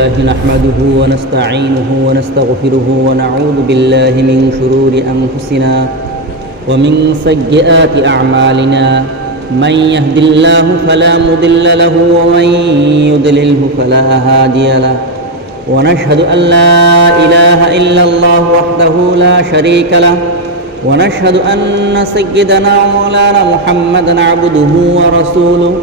لله نحمده ونستعينه ونستغفره ونعوذ بالله من شرور أنفسنا ومن سيئات أعمالنا. من يهد الله فلا مضل له ومن يضلله فلا هادي له. ونشهد أن لا إله إلا الله وحده لا شريك له. ونشهد أن سيدنا ومولانا محمدا عبده ورسوله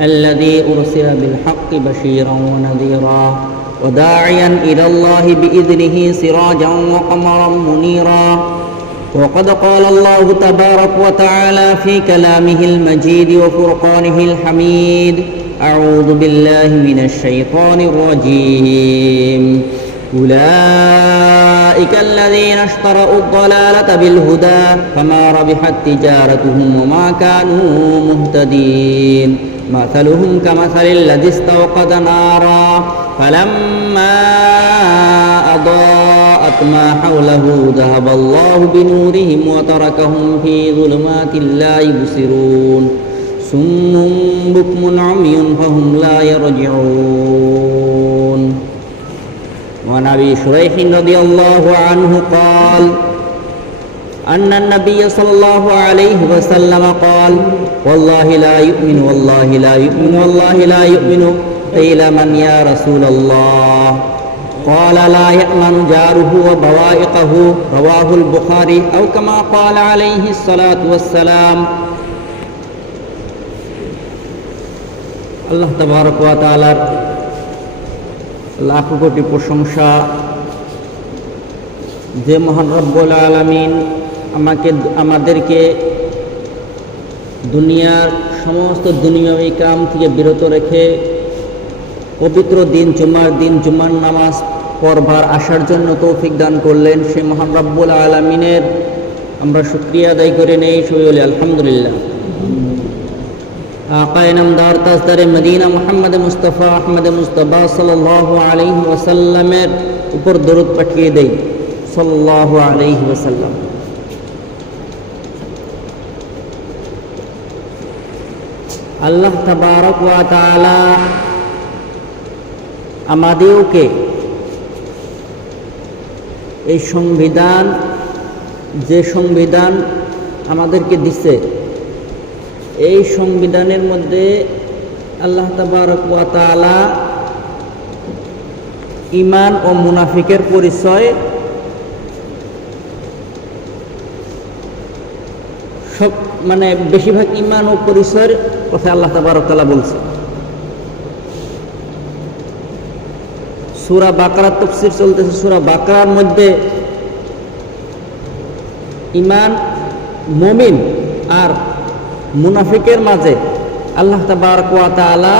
الذي أرسل بالحق بشيرا ونذيرا. وداعيا إلى الله بإذنه سراجا وقمرا منيرا. وقد قال الله تبارك وتعالى في كلامه المجيد وفرقانه الحميد أعوذ بالله من الشيطان الرجيم. أولئك الذين اشتروا الضلالة بالهدى فما ربحت تجارتهم وما كانوا مهتدين. مثلهم كمثل الذي استوقد نارا فلما أضاءت ما حوله ذهب الله بنورهم وتركهم في ظلمات لا يبصرون سم بكم عمي فهم لا يرجعون وعن ابي شريح رضي الله عنه قال ان النبي صلى الله عليه وسلم قال والله لا يؤمن والله لا يؤمن والله لا يؤمن قيل من يا رسول الله قال لا يأمن جاره وبوائقه رواه البخاري أو كما قال عليه الصلاة والسلام আল্লাহ তবরক ওয়া তাআলার লাখ কোটি প্রশংসা যে মহান রব্বুল আলামিন আমাকে আমাদেরকে দুনিয়ার সমস্ত দুনিয়াবী কাম থেকে বিরত রেখে পবিত্র দিন, জুমার দিন, জুমার নামাজ পড়বার আসার জন্য তৌফিক দান করলেন সে মহান রব্বুল আলমিনের। আমরা শুক্রিয়া আদায় করে নেই, সবই আলহামদুলিল্লাহ। Medina Muhammad Mustafa Ahmad Mustafa সাল্লাহ আলহি ওসাল্লামের উপর দরুদ পাঠিয়ে দেই। সাল্লাহ আলহি ওসাল্লাম আল্লাহ তবারক ওয়া তাআলা আমাদেরকে এই সংবিধান, যে সংবিধান আমাদেরকে দিছে, এই সংবিধানের মধ্যে আল্লাহ তালা ইমান ও মুনাফিকের পরিচয় সব মানে বেশিরভাগ ইমান ও পরিচয়ের কথা আল্লাহ তালা বলছে। সুরা বাকরার তফসির চলতেছে, সুরা বাকরার মধ্যে ইমান মমিন আর মুনাফিকের মাঝে আল্লাহ তালা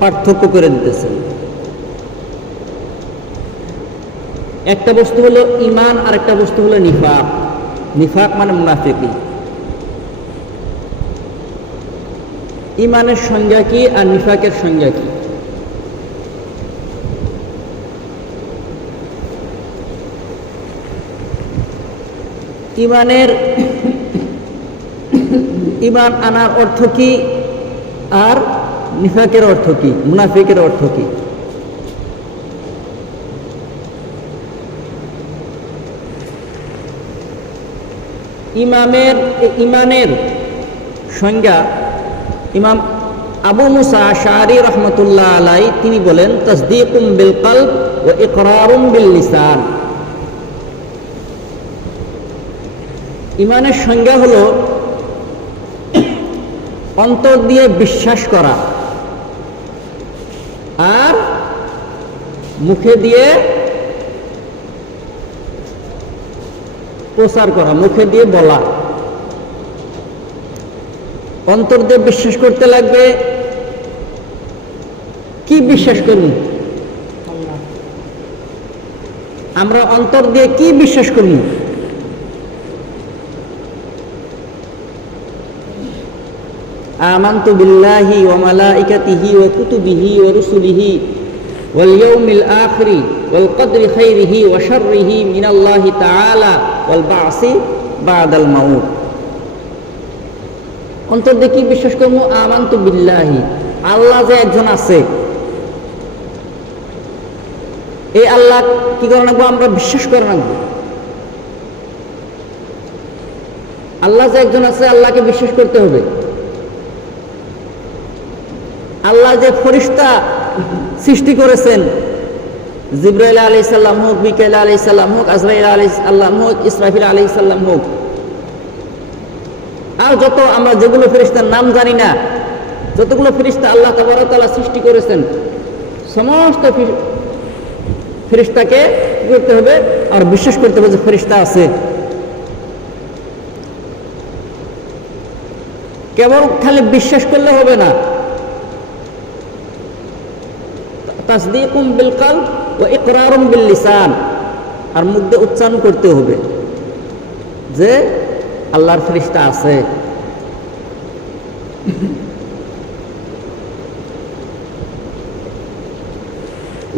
পার্থক্য করে দিতেছেন। একটা বস্তু হলো ইমান আর একটা বস্তু হলো নিফাক। নিফাক মানে মুনাফিকি। ইমানের সংজ্ঞা কি আর নিফাকের সংজ্ঞা কি? ইমানের ইমান আনার অর্থ কি আর নিফাকের অর্থ কি? মুনাফিকের অর্থ কি? ইমামের ইমানের সংজ্ঞা ইমাম আবু মুসা শাহরি রহমতুল্লাহ আলাই, তিনি বলেন, তসদিকুম বিল কলব ও ইকরারুম বিল ইমানের সংজ্ঞা হলো অন্তর দিয়ে বিশ্বাস করা আর মুখে দিয়ে প্রচার করা, মুখে দিয়ে বলা। অন্তর দিয়ে বিশ্বাস করতে লাগবে। কি বিশ্বাস করি আমরা অন্তর দিয়ে কি বিশ্বাস করি আমান্তু বিল্লাহি ওয়া মালাইকাতিহি ওয়া কুতুবিহি ওয়া রুসুলিহি ওয়াল ইয়াউমিল আখিরি ওয়াল কদরি খাইরিহি ওয়া শাররিহি মিনাল্লাহি তাআলা ওয়াল বা'সি বাদাল মাউত। অন্তর দেখি বিশ্বাস করব? আমান্ত বিল্লাহি। আল্লাহ যে একজন আছে। এই আল্লাহ কি করে রাখব? আমরা বিশ্বাস করে রাখব। আল্লাহ যে একজন আছে, আল্লাহকে বিশ্বাস করতে হবে। আল্লাহ যে ফরিস্তা সৃষ্টি করেছেন, জিব্রাইল আলি সাল্লাম হোক, মিকাইল আলি সাল্লাম হোক, আজরাইল আলি সাল্লাম হোক, ইসরাফিল আলি সাল্লাম হোক আর যত আমরা যেগুলো ফেরিস্তার নাম জানি না, যতগুলো ফেরিস্তা আল্লাহ তালা সৃষ্টি করেছেন, সমস্ত ফেরিস্তাকে করতে হবে? আর বিশ্বাস করতে হবে যে ফেরিস্তা আছে। কেবল খালি বিশ্বাস করলে হবে না। তাসদিকুম বিল কলব ও আর মুখ উচ্চারণ করতে হবে যে আল্লাহর ফেরিস্তা আছে।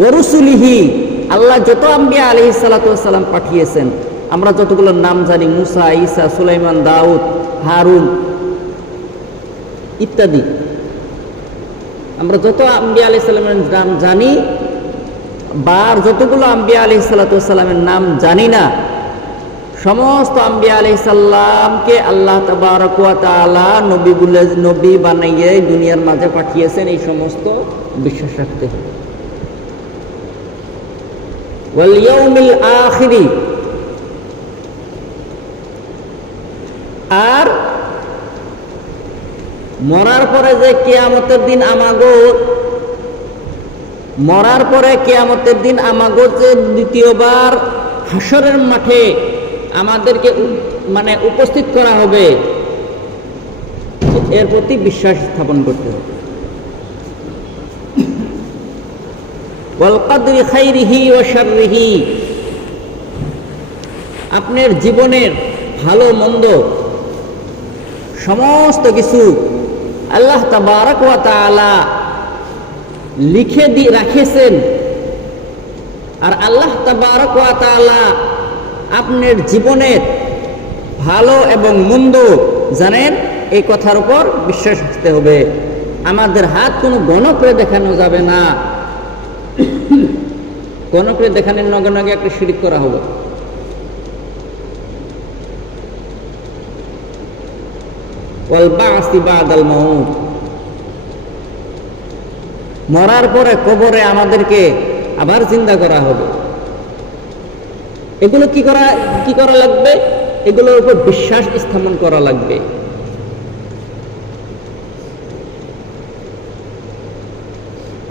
ওরুসুলিহি আল্লাহ যত আম্বিয়া আলহি সালাতাম পাঠিয়েছেন, আমরা যতগুলোর নাম জানি, মুসা, ঈসা, সুলাইমান, দাউদ, হারুন ইত্যাদি। আমরা যত আম্বিয়া আলি সাল্লামের নাম জানি, বা আর যতগুলো আম্বিয়া আলি সাল্লাতামের নাম জানি না সমস্ত আম্বিয়া আলি সাল্লামকে আল্লাহ তালা নবী বলে নবী বানাইয়ে দুনিয়ার মাঝে পাঠিয়েছেন, এই সমস্ত বিশ্বাস রাখতে হবে আর মরার পরে যে কেয়ামতের দিন আমাগো মরার পরে কেয়ামতের দিন আমাগো যে দ্বিতীয়বার হাসরের মাঠে আমাদেরকে মানে উপস্থিত করা হবে। এর প্রতি বিশ্বাস স্থাপন করতে হবে। আপনার জীবনের ভালো, মন্দ সমস্ত কিছু আল্লাহ তাবারক লিখে দিয়ে রাখেছেন আর আল্লাহ তাবারক আপনার জীবনের ভালো এবং মন্দ জানেন, এই কথার উপর বিশ্বাস রাখতে হবে। আমাদের হাত কোনো গণকরে দেখানো যাবে না। গণকরে দেখানোর নগে নগে একটা শিরিক করা হবে। মরার পরে কবরে আমাদেরকে আবার চিন্তা করা হবে। এগুলো কি করা কি করা লাগবে? এগুলোর উপর বিশ্বাস স্থাপন করা লাগবে।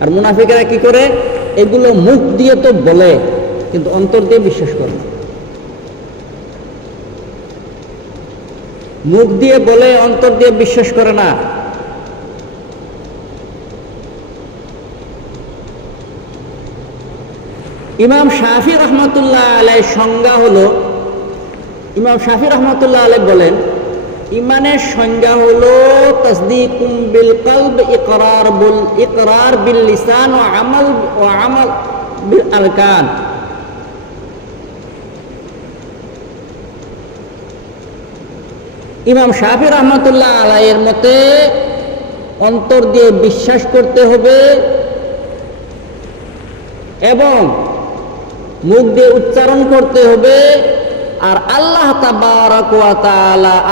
আর মুনাফিকেরা কি করে? এগুলো মুখ দিয়ে তো বলে, কিন্তু অন্তর দিয়ে বিশ্বাস করে মুখ দিয়ে বলে, অন্তর দিয়ে বিশ্বাস করে না। ইমাম শাফি রহমতুল্লাহ আলাই সংজ্ঞা হলো, ইমাম শাফি রহমতুল্লাহ আলাই বলেন, ইমানের সংজ্ঞা হলো তসদিকুম বিল কলব ইকরার বুল, ইকরার বিল লিসান ও আমল ও আমল বিল আরকান। ইমাম শাফি রহমতুল্লাহ আলাইয়ের মতে অন্তর দিয়ে বিশ্বাস করতে হবে এবং মুখ দিয়ে উচ্চারণ করতে হবে। আর আল্লাহ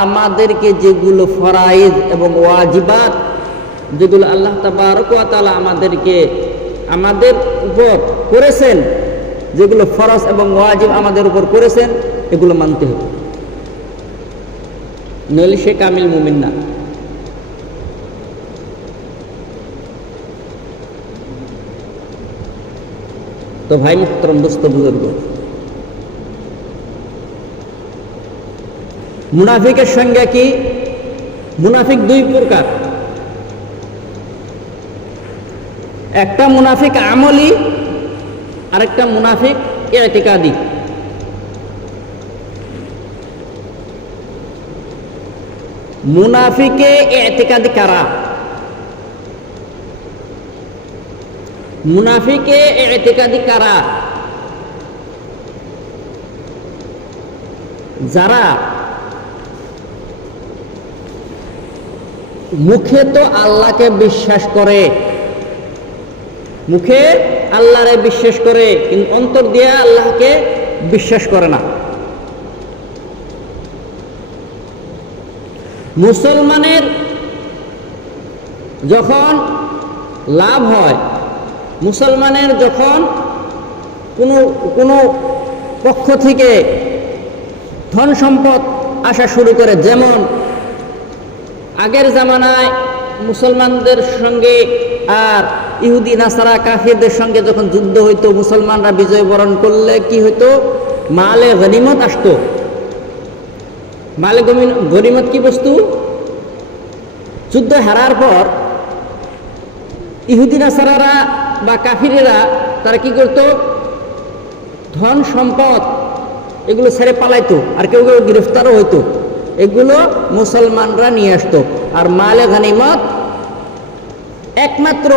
আমাদেরকে যেগুলো ফরাইজ এবং ওয়াজিবাত, যেগুলো আল্লাহ তাবারক ওয়া আমাদেরকে, আমাদের উপর করেছেন, যেগুলো ফরজ এবং ওয়াজিব আমাদের উপর করেছেন, এগুলো মানতে হবে। নইলে সে কামিল মুমিন না। তো ভাই মোহতরম দোস্ত বুজুর্গ মুনাফিকের সঙ্গে কি? মুনাফিক দুই প্রকার। একটা মুনাফিক আমলি, আরেকটা মুনাফিক এটিকাদি মুনাফিকে এতেকাদি কারা? মুনাফিকে এতেকাদি কারা? যারা মুখে তো আল্লাহকে বিশ্বাস করে, মুখে আল্লাহরে বিশ্বাস করে, কিন্তু অন্তর দিয়ে আল্লাহকে বিশ্বাস করে না। মুসলমানের যখন লাভ হয় মুসলমানের যখন কোনো কোনো পক্ষ থেকে ধন সম্পদ আসা শুরু করে, যেমন আগের জামানায় মুসলমানদের সঙ্গে আর ইহুদি, নাসারা, কাফিরদের সঙ্গে যখন যুদ্ধ হইতো, মুসলমানরা বিজয় বরণ করলে কি হইতো? মালে গনিমত আসতো। মালে গনিমত কি বস্তু? যুদ্ধ হারার পর ইহুদি, নাসারারা বা কাফিরেরা তারা কি করতো? ধন সম্পদ এগুলো ছেড়ে পালাইতো, আর কেউ কেউ গ্রেফতারও হইতো। এগুলো মুসলমানরা নিয়ে আসতো। আর মালে গানিমত একমাত্র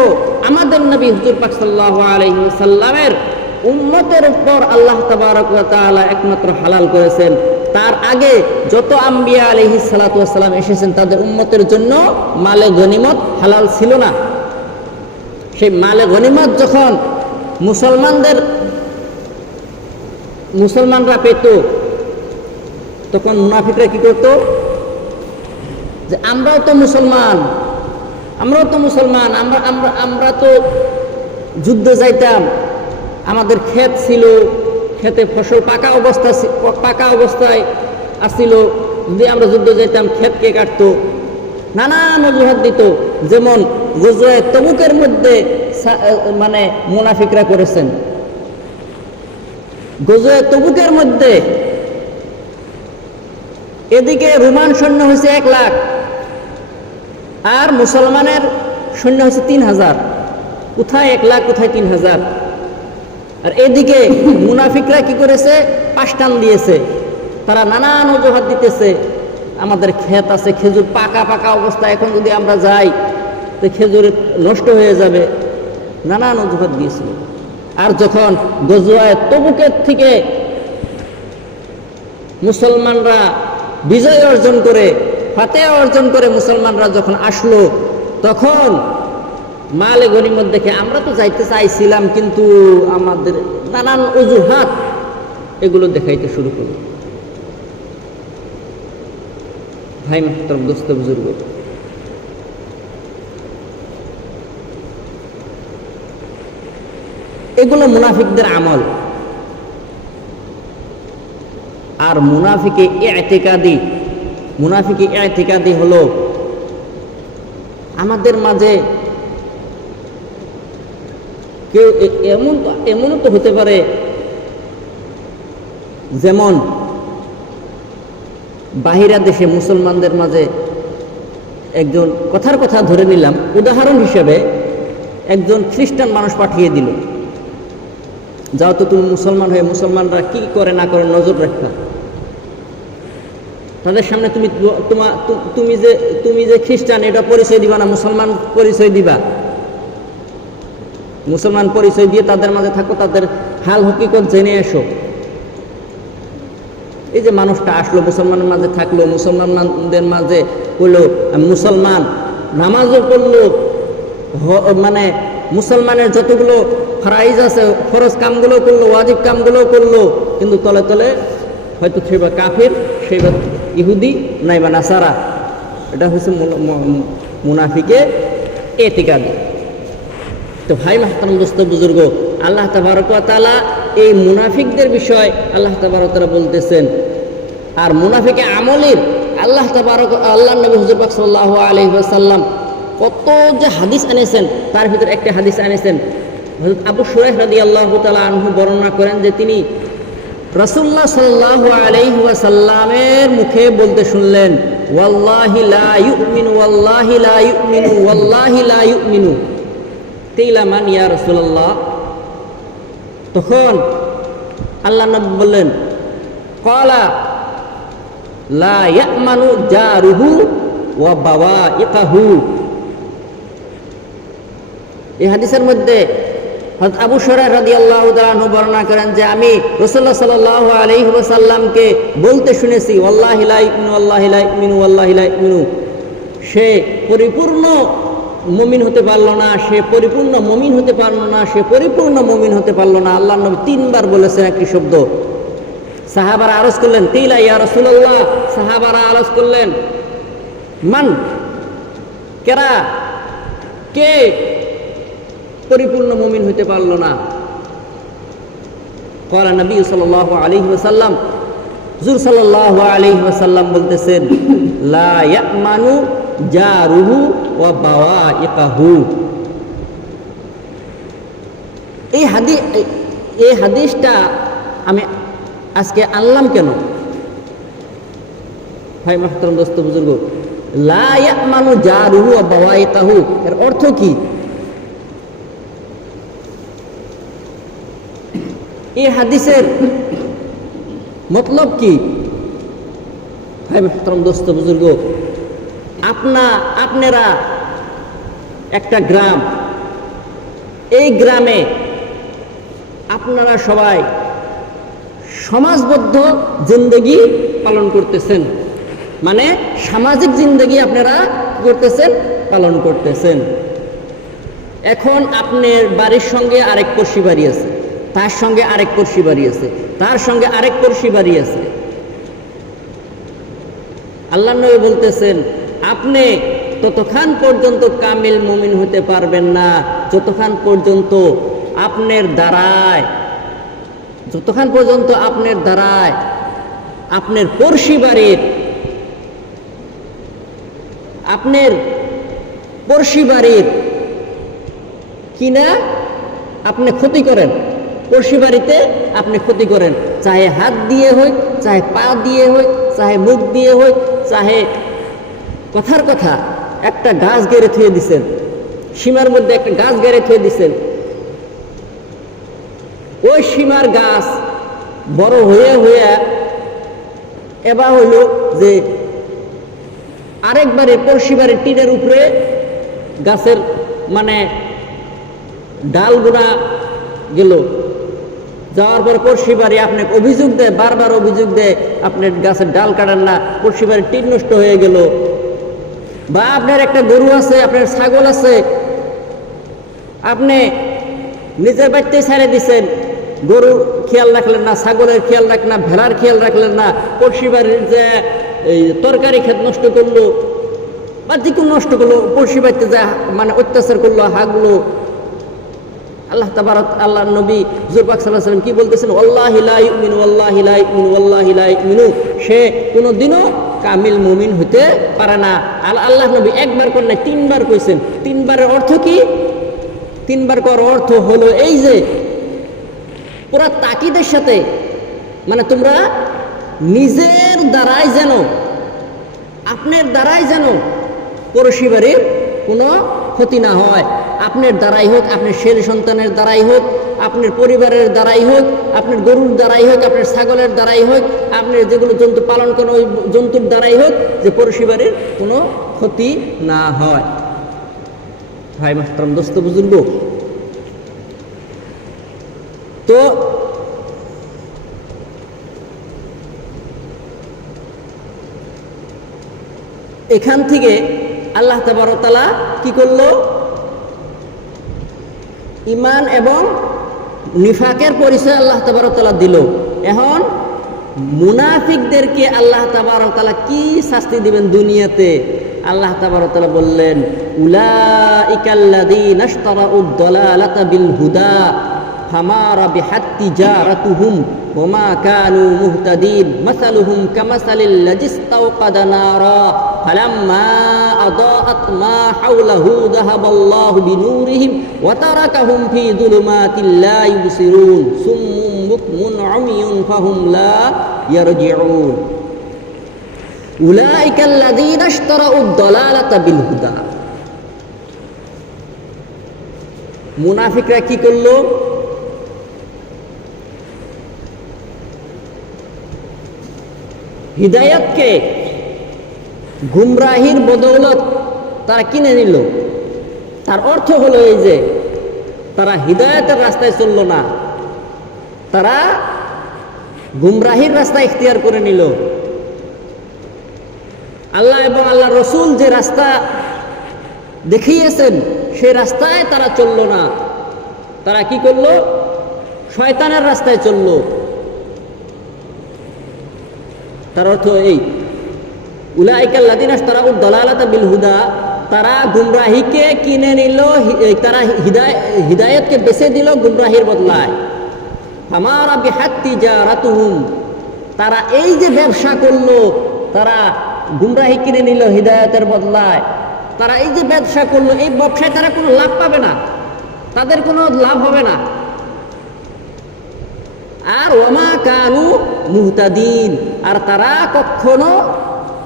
আমাদের নবী হুজুর পাক সাল্লাল্লাহু আলাইহি ওয়াসাল্লামের উম্মতের উপর আল্লাহ তাবারক একমাত্র হালাল করেছেন। তার আগে যত আম্বিয়া আলাইহিস সালাতু এসেছেন, তাদের উম্মতের জন্য মালে গনিমত হালাল ছিল না। সেই মালে গনিমত যখন মুসলমানদের মুসলমানরা পেত, তখন মুনাফিকরা কি করত? যে আমরাও তো মুসলমান, আমরাও তো মুসলমান, আমরা আমরা আমরা তো যুদ্ধে যাইতাম, আমাদের ক্ষেত ছিল, ক্ষেতে ফসল পাকা অবস্থা পাকা অবস্থায় আসছিল, যদি আমরা যুদ্ধে যাইতাম ক্ষেতকে কাটতো? নানান অজুহাত দিত, যেমন গজওয়ে তবুকের মধ্যে মানে মুনাফিকরা করেছেন। গজওয়ে তবুকের মধ্যে এদিকে রোমান সৈন্য হয়েছে এক লাখ, আর মুসলমানের সৈন্য হয়েছে তিন হাজার। কোথায় এক লাখ, কোথায় তিন হাজার? আর এদিকে মুনাফিকরা কি করেছে? পাঁচটান দিয়েছে। তারা নানান অজুহাত দিতেছে। আমাদের ক্ষেত আছে, খেজুর পাকা পাকা অবস্থা। এখন যদি আমরা যাই তো খেজুর নষ্ট হয়ে যাবে। নানান অজুহাত দিয়েছিল। আর যখন গজুয়ায় তবুকের থেকে মুসলমানরা বিজয় অর্জন করে ফাতে অর্জন করে মুসলমানরা যখন আসলো, তখন মালে গনিমত দেখে আমরা তো যাইতে চাইছিলাম, কিন্তু আমাদের নানান অজুহাত এগুলো দেখাইতে শুরু করল। ভাই মাহতরম, দোস্ত বুজুর্গ এগুলো মুনাফিকদের আমল। আর মুনাফিকে এতেকাদি মুনাফিকে এতেকাদি হলো আমাদের মাঝে কেউ এমন, এমনও তো হতে পারে যেমন বাহিরা দেশে মুসলমানদের মাঝে একজন কথার কথা ধরে নিলাম, উদাহরণ হিসেবে একজন খ্রিস্টান মানুষ পাঠিয়ে দিল। যাও তো তুমি মুসলমান হয়ে মুসলমানরা কি করে না করে নজর রাখবা? তাদের সামনে তুমি তোমার তুমি যে তুমি যে খ্রিস্টান, এটা পরিচয় দিবা না, মুসলমান পরিচয় দিবা। মুসলমান পরিচয় দিয়ে তাদের মাঝে থাকো, তাদের হাল হকিকত জেনে এসো। এই যে মানুষটা আসলো, মুসলমানের মাঝে থাকল, মুসলমানদের মাঝে হলো, মুসলমান, নামাজও পড়ল মানে মুসলমানের যতগুলো ফরাইজ আছে, ফরজ কামগুলো করল, ওয়াজিব কামগুলো করল, কিন্তু তলে তলে হয়তো কাফির ইহুদি নাইবা নাসারা। এটা হচ্ছে মুন- মুনাফিকে এতিকাদি। তো ভাই মাহতারাম দোস্ত, বুজুর্গ, আল্লাহ তাবারকালা এই মুনাফিকদের বিষয় আল্লাহ তাবারকালা বলতেছেন। আর মুনাফিকে আমলের আল্লাহ তাবারক আল্লাহ নবী হুজুর আলাইহি ওয়াসাল্লাম কত যে হাদিস এনেছেন, তার ভিতরে একটা হাদিস এনেছেন। হযরত আবু শুরাইহ রাদিয়াল্লাহু তাআলা আনহু বর্ণনা করেন যে তিনি রাসূলুল্লাহ সাল্লাহ আলাইহি ওয়াসাল্লামের মুখে বলতে শুনলেন, ওয়াল্লাহি লা ইউমিনু, ওয়াল্লাহি লা ইউমিনু, ওয়াল্লাহি লা ইউমিনু। তেইলামান ইয়া রসুল্লাহ তখন আল্লাহ নবী বললেন কলা লা ইয়ামানু জারুহু ওয়া বাবা ইকাহু এই হাদিসের মধ্যে আবু শরাহ রাদিয়াল্লাহু আল্লাহ আনহু বর্ণনা করেন যে আমি রাসূলুল্লাহ সাল্লাল্লাহু আলাইহি ওয়াসাল্লামকে বলতে শুনেছি ইউমিনু, ওয়াল্লাহি লা ইউমিনু, ওয়াল্লাহি লা সে পরিপূর্ণ মমিন হতে পারল না, সে পরিপূর্ণ মমিন হতে পারল না, সে পরিপূর্ণ মমিন হতে পারল না। আল্লাহ নবী তিনবার বলেছেন একটি শব্দ। সাহাবারা আরজ করলেন তিলা ইয়া রসুল্লাহ সাহাবারা আরজ করলেন, মান? কেরা? কে? পরিপূর্ণ মমিন হতে পারল না। কলা নবী সাল আলী ওসাল্লাম হুজুর সাল্লাহ আলী ওসাল্লাম বলতেছেন, লা ইয়ামানু জারুহু ওয়া বাওয়া ইকাহু এই হাদি, এই হাদিসটা আমি আজকে আনলাম কেন? ভাই মাহতরম দোস্ত, বুজুর্গ, লা ইয়ামানু জারুহু ও বাওয়া ইকাহু এর অর্থ কি? এই হাদিসের মতলব কি? ভাই মোহতরম দোস্ত, বুজুর্গ, আপনা, আপনারা একটা গ্রাম। এই গ্রামে আপনারা সবাই সমাজবদ্ধ জিন্দগি পালন করতেছেন। মানে সামাজিক জিন্দগি আপনারা করতেছেন? পালন করতেছেন। এখন আপনার বাড়ির সঙ্গে আরেক পড়শি বাড়ি আছে। তার সঙ্গে আরেক পড়শি বাড়ি আছে, তার সঙ্গে আরেক পড়শি বাড়ি আছে। আল্লাহ নবী বলতেছেন, আপনি ততক্ষণ পর্যন্ত কামিল মুমিন হতে পারবেন না, যতক্ষণ পর্যন্ত আপনার দ্বারায়, যতক্ষণ পর্যন্ত আপনার দ্বারায় আপনার পড়শি বাড়ির, আপনার পড়শি বাড়ির কিনা আপনি ক্ষতি করেন। পড়শি বাড়িতে আপনি ক্ষতি করেন। চাহে হাত দিয়ে হোক, চাহে পা দিয়ে হোক, চাহে মুখ দিয়ে হোক, চাহে কথার কথা, একটা গাছ গেড়ে থুয়ে দিছেন। সীমার মধ্যে একটা গাছ গেড়ে থুয়ে দিছেন। ওই সীমার গাছ বড় হয়ে হয়ে এবার হইল যে আরেকবারে পড়শি বাড়ির টিনের উপরে গাছের মানে ডালগুলা গেল। যাওয়ার পর পড়শি বাড়ি আপনাকে অভিযোগ দেয়, বারবার অভিযোগ দেয় আপনার গাছের ডাল কাটান না, পড়শি বাড়ির টিন নষ্ট হয়ে গেল। বা আপনার একটা গরু আছে, আপনার ছাগল আছে, আপনি নিজের বাড়িতে ছেড়ে দিছেন গরুর খেয়াল রাখলেন না, ছাগলের খেয়াল রাখলেন না, ভেড়ার খেয়াল রাখলেন না, পড়শি বাড়ির যে এই তরকারি ক্ষেত নষ্ট করল, বা যে কোনো নষ্ট করল, পড়শি বাড়িতে যা মানে অত্যাচার করল, হাগুলো আল্লাহ তাবারক আল্লাহ নবী জুরবাক সাল্লাহ সাল্লাম কি বলতেছেন? আল্লাহ হিলাই মিনু আল্লাহ মিনু আল্লাহ মিনু সে কোনো দিনও কামিল মুমিন হতে পারে না। আল্লাহ আল্লাহ নবী একবার কর নাই, তিনবার কইছেন। তিনবারের অর্থ কি? তিনবার কর অর্থ হলো এই যে, পুরা তাকিদের সাথে মানে তোমরা নিজের দ্বারাই যেন, আপনার দ্বারাই যেন পড়শিবাড়ির কোনো ক্ষতি না হয়। আপনার দ্বারাই হোক, আপনার শের সন্তানের দ্বারাই হোক, আপনার পরিবারের দ্বারাই হোক, আপনার গরুর দ্বারাই হোক, আপনার ছাগলের দ্বারাই হোক, আপনার যেগুলো জন্তু পালন করেন ওই জন্তুর দ্বারাই হোক, যে পরিষেবারের কোনো ক্ষতি না হয়। ভাই মাস্টারম দোস্ত, বুজুর্গ। তো এখান থেকে আল্লাহ তাবারতালা কি করল? ইমান এবং নিফাকের পরিচয় আল্লাহ তাবারতালা দিল। এখন মুনাফিকদেরকে আল্লাহ তাবারতালা কি শাস্তি দিবেন দুনিয়াতে? আল্লাহ তাবারতালা বললেন বিল হুদা ফামারা ফালাম্মা আদাআত মা হাওলাহু যাহাবাল্লাহু বিনূরিহিম ওয়া তারাকাহুম ফি যুলুমাতিল লা ইউবসিরুন। সুম্মুম বুকমুন উমিয়ুন ফাহুম লা ইয়ারজিউন। উলাইকাল্লাযীনা ইশতারাউদ-দালালাতা বিল হুদা মুনাফিকরা কি করল? হৃদায়তকে গুমরাহির বদৌলত তারা কিনে নিল। তার অর্থ হলো এই যে, তারা হৃদয়তের রাস্তায় চলল না। তারা গুমরাহির রাস্তা ইখতিয়ার করে নিল। আল্লাহ এবং আল্লাহ রসুল যে রাস্তা দেখিয়েছেন, সে রাস্তায় তারা চলল না। তারা কি করল? শয়তানের রাস্তায় চলল। তার অর্থ এই উলাইকাল্লাদিনাস তারা উদ্দলালাতা বিল হুদা, তারা গুমরাহিকে কিনে নিল তারা হিদায়, হিদায়তকে বেছে দিল গুমরাহির বদলায়। আমারা বিহাত্তি যা রাতুহুম তারা এই যে ব্যবসা করল, তারা গুমরাহি কিনে নিল হিদায়তের বদলায়। তারা এই যে ব্যবসা করল, এই ব্যবসায় তারা কোনো লাভ পাবে না, তাদের কোনো লাভ হবে না। আর ওমা কানু মুহতাদিন, আর তারা কখনো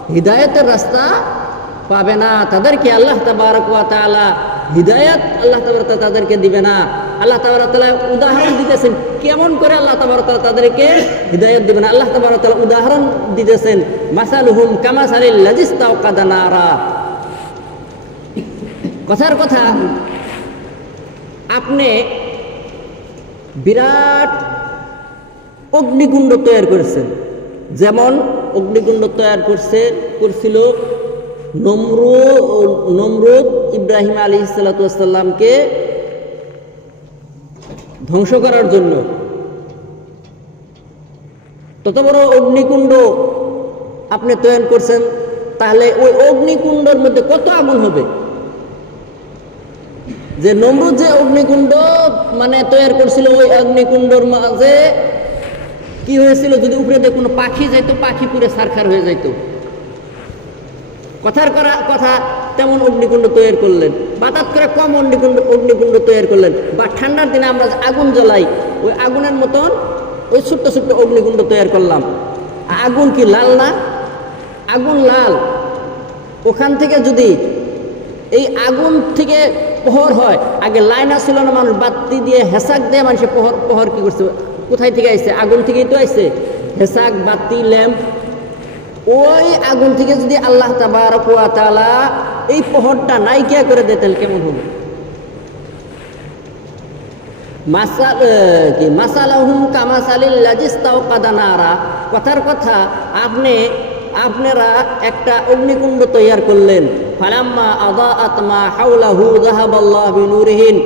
হৃদায়তের রাস্তা পাবে না। তাদেরকে আল্লাহ তাবারক ওয়া তাআলা হিদায়ত আল্লাহ তাবারক তাদেরকে দিবে না। আল্লাহ তাবারক তাআলা উদাহরণ দিতেছেন। কেমন করে আল্লাহ তাবারক তাদেরকে হিদায়ত দিবে না? আল্লাহ তাবারক উদাহরণ দিতেছেন। মাসাল মাসালুহুম কামাসালিল লাজিস্তাওকাদা নারা। কথার কথা, আপনি বিরাট অগ্নিকুণ্ড তৈরি করেছেন। যেমন অগ্নিকুণ্ড তৈরি করছে, করছিল নমরুদ নমরুদ ইব্রাহিম আলী সাল্লাতামকে ধ্বংস করার জন্য। তত বড় অগ্নিকুণ্ড আপনি তৈরি করছেন, তাহলে ওই অগ্নিকুণ্ডের মধ্যে কত আগুন হবে? যে নমরুদ যে অগ্নিকুণ্ড মানে তৈরি করছিল, ওই অগ্নিকুণ্ডর মাঝে কি হয়েছিল? যদি উপরে দিয়ে কোনো পাখি যাইতো, পাখি পুরে সারখার হয়ে যাইতো। কথার করা কথা তেমন অগ্নিকুণ্ড তৈরি করলেন। বাতাত করে কম অগ্নিকুণ্ড অগ্নিকুণ্ড তৈরি করলেন। বা ঠান্ডার দিনে আমরা আগুন জ্বালাই, ওই আগুনের মতন ওই ছোট্ট ছোট্ট অগ্নিকুণ্ড তৈরি করলাম। আগুন কি লাল না? আগুন লাল। ওখান থেকে যদি এই আগুন থেকে প্রহর হয়। আগে লাইন আসছিল না, মানুষ বাতি দিয়ে হেসাক দিয়ে মানুষের প্রহর প্রহর কি করছে? কোথায় থেকে আইছে? আগুন থেকেই তো আইছে। হেসাক বাতি ল্যাম্প ওই আগুন থেকে যদি আল্লাহ তাআলা এই প্রহরটা নাইকিয়া করে দেয়, তাহলে কেমন হবে? মাসাল কি? মাসালাহুম কামাসালিল লাজিস্তাও কাদানারা কথার কথা, আপনি আপনারা একটা অগ্নিকুণ্ড তৈয়ার করলেন। ফালাম্মা আদা আত্মা হাউলাহু জাহাবাল্লাহ বিনুরহিন।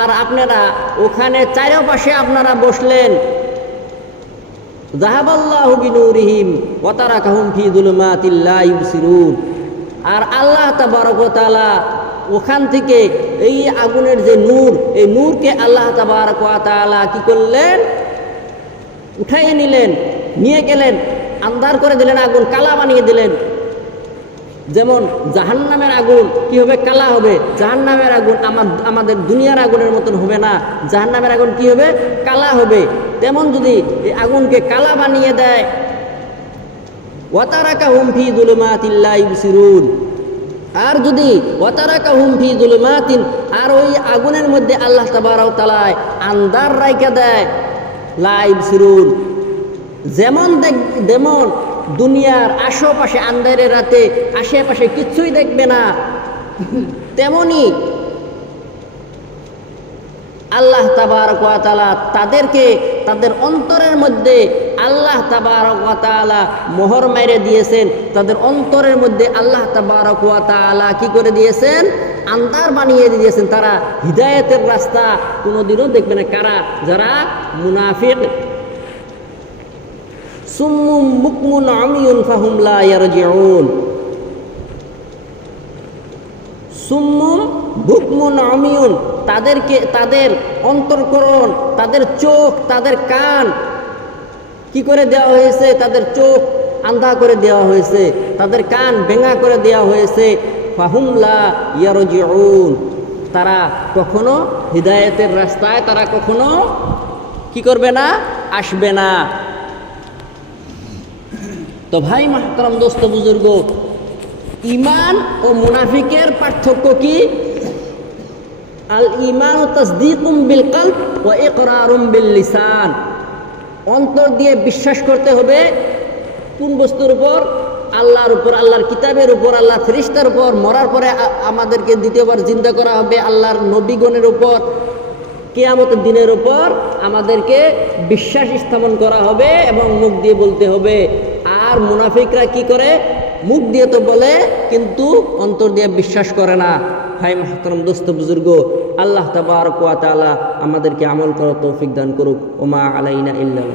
আর আপনারা ওখানে চারপাশে আপনারা বসলেন। জাহাবাল্লাহু বিনুরিহিম, ওয়া তারাকাহুম ফি যুলুমাতিল লা ইবসিরুন। আর আল্লাহ তাবারক ওয়া তাআলা ওখান থেকে এই আগুনের যে নূর, এই নূরকে আল্লাহ তাবারক তাআলা কি করলেন? উঠাইয়ে নিলেন, নিয়ে গেলেন। আন্ধার করে দিলেন আগুন, কালা বানিয়ে দিলেন। যেমন জাহান্নামের আগুন, কি হবে? কালা হবে। জাহান্নামের আগুন আমার, আমাদের দুনিয়ার আগুনের মতন হবে না। জাহান্নামের আগুন কি হবে? কালা হবে। তেমন যদি এই আগুনকে কালা বানিয়ে দেয় ওয়াতারাকা হুমফি দুলুমাতিল্লা ইবসিরুন। আর যদি ওয়াতারাকা হুম ফি দুলুমাতিন আর ওই আগুনের মধ্যে আল্লাহ তাবারাও তালায় আন্দার রাইকা দেয় লাইব সিরুন যেমন দেখ যেমন দুনিয়ার আশেপাশে আন্দারের রাতে আশেপাশে কিচ্ছুই দেখবে না, তেমনি আল্লাহ তাবারক ওয়া তাদেরকে তাদের অন্তরের মধ্যে আল্লাহ তাবারক ওয়া মোহর মেরে দিয়েছেন। তাদের অন্তরের মধ্যে আল্লাহ তাবারক ওয়া কি করে দিয়েছেন? আন্দার বানিয়ে দিয়েছেন। তারা হিদায়েতের রাস্তা কোনোদিনও দেখবে না। কারা? যারা মুনাফিক। সুম্মুম বুকমুন আমিয়ুন ফাহুম লা ইয়ারজিউন। সুম্মুম বুকমুন আমিয়ুন, তাদেরকে তাদের অন্তর্করণ, তাদের চোখ, তাদের কান কি করে দেওয়া হয়েছে? তাদের চোখ আন্ধা করে দেওয়া হয়েছে, তাদের কান বেঙ্গা করে দেওয়া হয়েছে। ফাহুমলা তারা কখনো হৃদায়তের রাস্তায়, তারা কখনো কি করবে না? আসবে না। তো ভাই মাহতারাম দোস্ত বুজুর্গ ইমান ও মুনাফিকের পার্থক্য কি? আল ইমান তসদিকুম বিল কলব ও ইকরারুম বিল লিসান। অন্তর দিয়ে বিশ্বাস করতে হবে, কোন বস্তুর উপর? আল্লাহর উপর, আল্লাহর কিতাবের উপর আল্লাহ ফেরিস্তার উপর। মরার পরে আমাদেরকে দ্বিতীয়বার চিন্তা করা হবে আল্লাহর নবীগণের উপর। কেয়ামতের দিনের উপর আমাদেরকে বিশ্বাস স্থাপন করা হবে এবং মুখ দিয়ে বলতে হবে আর মুনাফিকরা কি করে? মুখ দিয়ে তো বলে, কিন্তু অন্তর দিয়ে বিশ্বাস করে না। ভাই মহাতরম দোস্ত বুজুর্গ, আল্লাহ তাবার কোয়াতালা আমাদেরকে আমল করার তৌফিক দান করুক। ওমা আলাইনা ইল্লাল